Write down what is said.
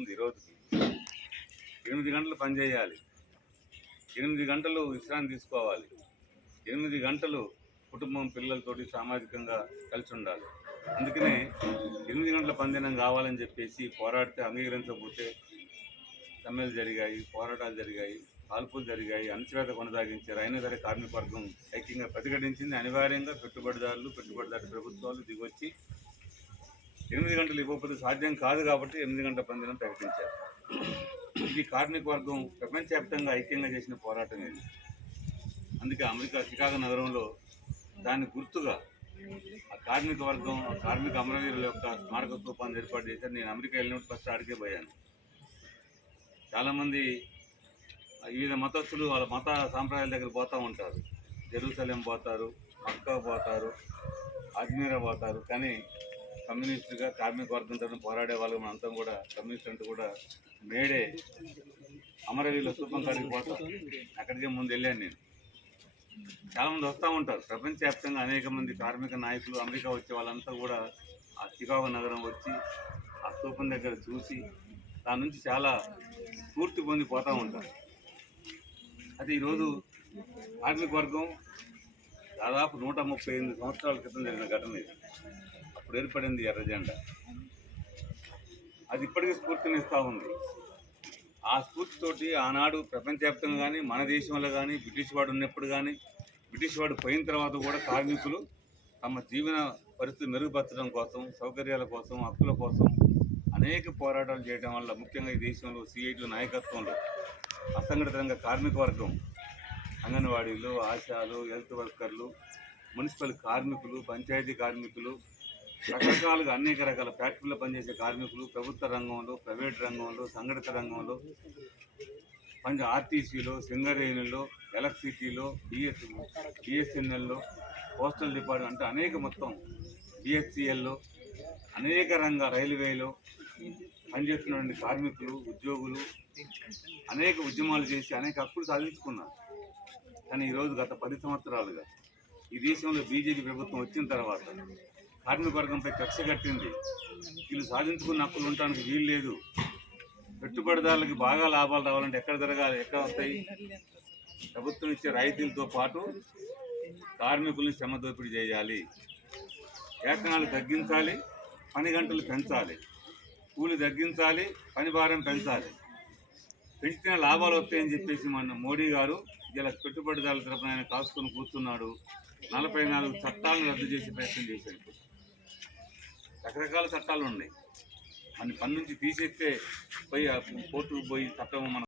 అవుతుంది. రోజుకి 8 గంటలు పనిచేయాలి, 8 గంటలు విశ్రాంతి తీసుకోవాలి, 8 గంటలు కుటుంబం పిల్లలతోటి సామాజికంగా కలిసి ఉండాలి. అందుకనే 8 గంటల పనిదినం కావాలని చెప్పేసి పోరాడితే అంగీకరించకపోతే సమ్మెలు జరిగాయి, పోరాటాలు జరిగాయి, కాల్పులు జరిగాయి, అణచివేత కొనసాగించారు. అయినా సరే కార్మిక వర్గం ఐక్యంగా ప్రతిఘటించింది. అనివార్యంగా పెట్టుబడిదారులు ప్రభుత్వాలు దిగొచ్చి 8 గంటలు ఇవ్వకపోతే సాధ్యం కాదు కాబట్టి 8 గంటల పనిదినం ప్రకటించారు. ఇది కార్మిక వర్గం ప్రపంచవ్యాప్తంగా ఐక్యంగా చేసిన పోరాటం ఇది. అందుకే అమెరికా చికాగో నగరంలో దాని గుర్తుగా ఆ కార్మిక వర్గం, ఆ కార్మిక అమరవీరుల యొక్క స్మారక స్తూపాన్ని ఏర్పాటు చేశారు. నేను అమెరికా వెళ్ళినప్పుడు ఫస్ట్ ఆడికే పోయాను. చాలామంది వివిధ మతస్థులు వాళ్ళ మత సాంప్రదాయాల దగ్గర పోతూ ఉంటారు. జెరూసలేం పోతారు, మక్కా పోతారు, అజ్మీరా పోతారు. కానీ కమ్యూనిస్టుగా కార్మిక వర్గం తరఫున పోరాడే వాళ్ళు మనంతా కూడా కమ్యూనిస్ట్ అంటూ కూడా మేడే అమరవీరుల స్తూపం కాడికి పోతారు. అక్కడికే ముందు వెళ్ళాను నేను. చాలామంది వస్తూ ఉంటారు. ప్రపంచవ్యాప్తంగా అనేక మంది కార్మిక నాయకులు అమెరికా వచ్చే వాళ్ళంతా కూడా ఆ చికాగో నగరం వచ్చి ఆ స్తూపం దగ్గర చూసి దాని నుంచి చాలా స్ఫూర్తి పొంది పోతూ ఉంటారు. అయితే ఈరోజు కార్మిక వర్గం దాదాపు 138 సంవత్సరాల క్రితం జరిగిన ఘటన ఇది. అప్పుడు ఏర్పడింది ఎర్ర జెండా. అది ఇప్పటికీ స్ఫూర్తినిస్తూ ఉంది. ఆ స్ఫూర్తితోటి ఆనాడు ప్రపంచవ్యాప్తంగా కానీ మన దేశంలో కానీ బ్రిటిష్ వాడు ఉన్నప్పుడు కానీ బ్రిటిష్ వాడు పోయిన తర్వాత కూడా కార్మికులు తమ జీవన పరిస్థితి మెరుగుపరచడం కోసం, సౌకర్యాల కోసం, హక్కుల కోసం అనేక పోరాటాలు చేయడం వల్ల ముఖ్యంగా ఈ దేశంలో సిఐటి నాయకత్వంలో అసంఘటిత రంగ కార్మిక వర్గం, అంగన్వాడీలు, ఆశాలు, హెల్త్ వర్కర్లు, మున్సిపల్ కార్మికులు, పంచాయతీ కార్మికులు, రకరకాలుగా అనేక రకాల ఫ్యాక్టరీలో పనిచేసే కార్మికులు, ప్రభుత్వ రంగంలో, ప్రైవేట్ రంగంలో, సంఘటిత రంగంలో, ఆర్టీసీలో, సింగరేణిలో, ఎలక్ట్రిసిటీలో, బిఎస్ఎన్ఎల్లో, పోస్టల్ డిపార్ట్మెంట్ అంటే అనేక మొత్తం బిహెచ్సిఎల్లో అనేక రైల్వేలో పనిచేస్తున్నటువంటి కార్మికులు, ఉద్యోగులు అనేక ఉద్యమాలు చేసి అనేక హక్కులు సాధించుకున్నారు. కానీ ఈరోజు గత 10 సంవత్సరాలుగా ఈ దేశంలో బీజేపీ ప్రభుత్వం వచ్చిన తర్వాత కార్మిక వర్గంపై కక్ష కట్టింది. వీళ్ళు సాధించుకున్న హక్కులు ఉండటానికి వీలు లేదు. పెట్టుబడిదారులకి బాగా లాభాలు రావాలంటే ఎక్కడ జరగాలి, ఎక్కడ వస్తాయి? ప్రభుత్వం ఇచ్చే రాయితీలతో పాటు కార్మికుల్ని శ్రమ దోపిడీ చేయాలి, వేతనాలు తగ్గించాలి, పని గంటలు పెంచాలి, కూలి తగ్గించాలి, పని భారం పెంచాలి. పెంచితే లాభాలు వస్తాయని చెప్పేసి మన మోడీ గారు ఇలా పెట్టుబడిదారుల తరపున ఆయన కాసుకొని కూర్చున్నాడు. 44 చట్టాలను రద్దు చేసే ప్రయత్నం చేశాడు. రకరకాల చట్టాలు ఉన్నాయి. మన పని నుంచి తీసేస్తే పోయి కోర్టుకు పోయి చట్టం మన